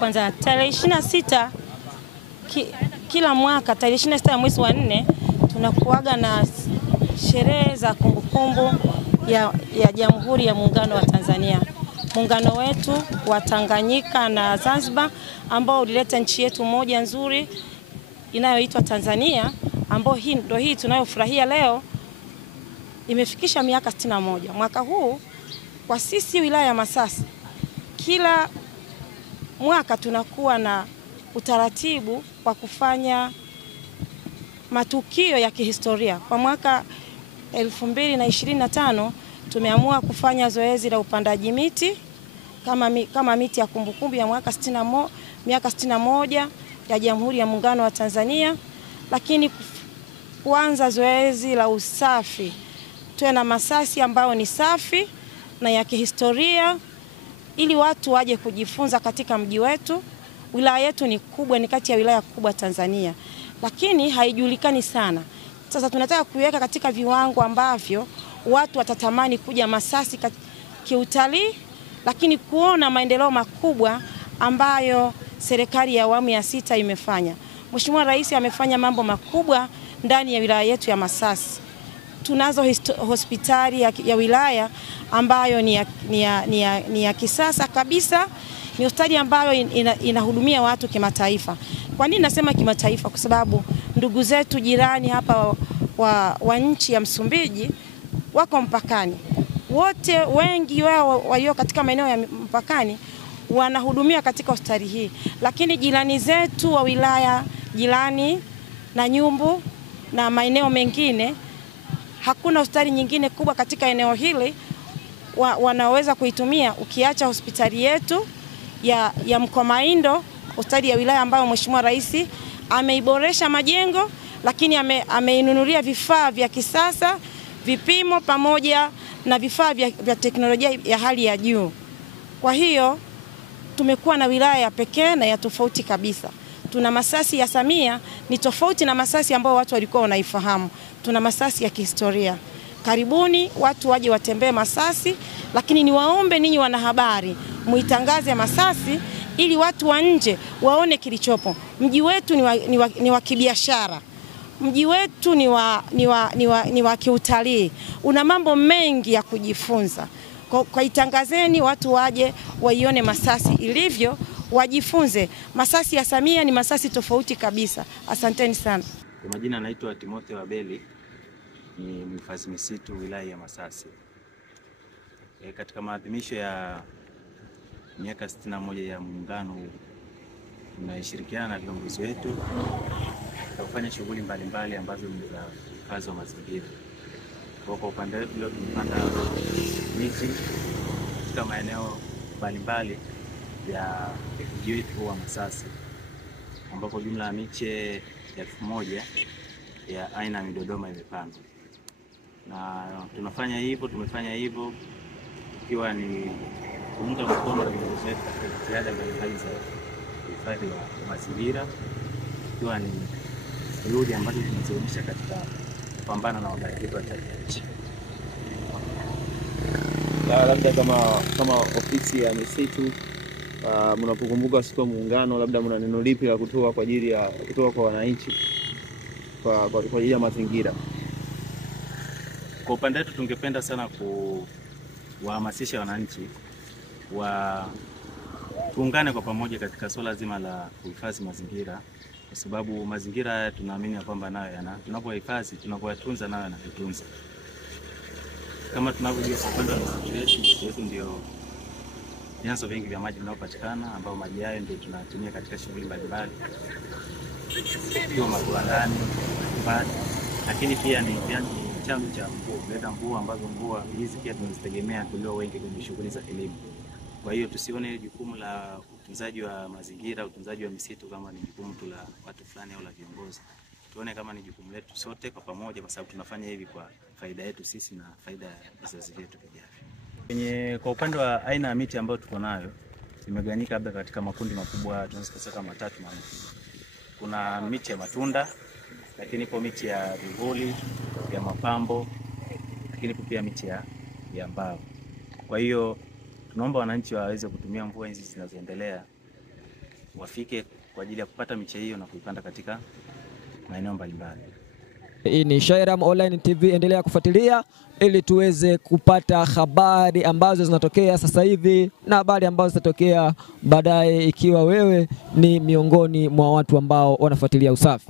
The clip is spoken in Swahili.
Kwanza tarehe 26 kila mwaka tarehe 26 ya mwezi wa 4 tunakuaga na sherehe za kumbukumbu ya Jamhuri ya Muungano wa Tanzania. Muungano wetu wa Tanganyika na Zanzibar ambao ulileta nchi yetu moja nzuri inayoitwa Tanzania, ambao hii tunayofurahia leo imefikisha miaka 61. Mwaka huu kwa sisi wilaya ya Masasi, kila mwaka tunakuwa na utaratibu wa kufanya matukio ya kihistoria. Kwa mwaka 2025 tumeamua kufanya zoezi la upandaji miti kama miti ya kumbukumbu ya miaka 61 ya Jamhuri ya Muungano wa Tanzania, lakini kuanza zoezi la usafi. Tuwe na Masasi ambayo ni safi na ya kihistoria ili watu waje kujifunza katika mji wetu. Wilaya yetu ni kubwa, ni kati ya wilaya kubwa Tanzania, lakini haijulikani sana. Sasa tunataka kuiweka katika viwango ambavyo watu watatamani kuja Masasi kiutalii, lakini kuona maendeleo makubwa ambayo serikali ya awamu ya 6 imefanya. Mheshimiwa Rais amefanya mambo makubwa ndani ya wilaya yetu ya Masasi. Tunazo hospitali ya wilaya ambayo ni ya kisasa kabisa. Ni hospitali ambayo inahudumia watu kimataifa. Kwa nini nasema kimataifa? Kwa sababu ndugu zetu jirani hapa wa nchi ya Msumbiji wako mpakani. Wote wengi wao walio katika maeneo ya mpakani wanahudumia katika hospitali hii. Lakini jirani zetu wa wilaya jirani na Nyumbu na maeneo mengine, hakuna hospitali nyingine kubwa katika eneo hili wanaweza kuitumia ukiacha hospitali yetu ya Mkomaindo, hospitali ya wilaya ambayo Mheshimiwa Rais ameiboresha majengo, lakini ameinunulia vifaa vya kisasa, vipimo pamoja na vifaa vya teknolojia ya hali ya juu. Kwa hiyo tumekuwa na wilaya ya pekee na ya tofauti kabisa. Tuna Masasi ya Samia, ni tofauti na Masasi ambao watu walikuwa wanaifahamu. Tuna Masasi ya kihistoria. Karibuni watu waje watembee Masasi, lakini niwaombe ninyi wanahabari muitangaze Masasi ili watu wa nje waone kilichopo. Mji wetu ni wa kibiashara. Mji wetu ni wa kiutalii. Una mambo mengi ya kujifunza. Kwa itangazeni watu waje waione Masasi ilivyo, wajifunze. Masasi ya Samia ni Masasi tofauti kabisa. Asanteni sana. Kwa majina naitwa Timotheo Abeli, ni mhifadhi misitu wilaya ya Masasi. Katika maadhimisho ya miaka 61 ya muungano, tunashirikiana na viongozi wetu kufanya shughuli mbalimbali ambazo ni za uhifadhi wa mazingira. Kwa upande wetu leo tumepanda miti katika maeneo mbalimbali ya mji wetu wa Masasi, ambapo jumla ya miche 1000 ya aina ya midodoma imepandwa. Na tumefanya hivyo ikiwa ni kuunga mkono viongozi wetu katika jitihada mbalimbali za uhifadhi wa mazingira, ikiwa ni juhudi ambazo tunazionyesha katika kupambana na mabadiliko ya tabia nchi. Labda kama ofisi ya misitu, mnapokumbuka siku ya muungano, labda mna neno lipi la kutoa kwa ajili ya kwa wananchi kwa ajili ya mazingira? Kwa upande wetu tungependa sana kuwahamasisha wananchi tuungane kwa pamoja katika swala zima la kuhifadhi mazingira, kwa sababu mazingira tunaamini kwamba nayo tunapohifadhi, tunapoyatunza nayo yanatutunza. Kama tunavyojua upande wa misitu yetu ndio vyanzo vingi vya maji vinavyopatikana, ambao maji hayo ndio tunatumia katika shughuli mbalimbali, ikiwa majumbani, lakini pia ni chanzo cha mvua ambazo mvua hizi pia tunazitegemea tulio wengi kwenye shughuli za kilimo. Kwa hiyo tusione jukumu la utunzaji wa mazingira, utunzaji wa misitu kama ni jukumu tu la watu fulani au la viongozi. Tuone kama ni jukumu letu sote kwa pamoja, kwa sababu tunafanya hivi kwa faida yetu sisi na faida ya vizazi vyetu vijavyo. Kwa upande wa aina ya miti ambayo tuko nayo, imegawanyika labda katika makundi makubwa, tunaweza kusema 3 manne. Kuna miti ya matunda, lakini ipo miti ya vivuli, ya mapambo, lakini pia miti ya mbao. Kwa hiyo tunaomba wananchi waweze kutumia mvua hizi zinazoendelea wafike kwa ajili ya kupata miche hiyo na kuipanda katika maeneo mbalimbali. Hii ni Shayram Online TV, endelea kufuatilia ili tuweze kupata habari ambazo zinatokea sasa hivi na habari ambazo zitatokea baadaye, ikiwa wewe ni miongoni mwa watu ambao wanafuatilia usafi.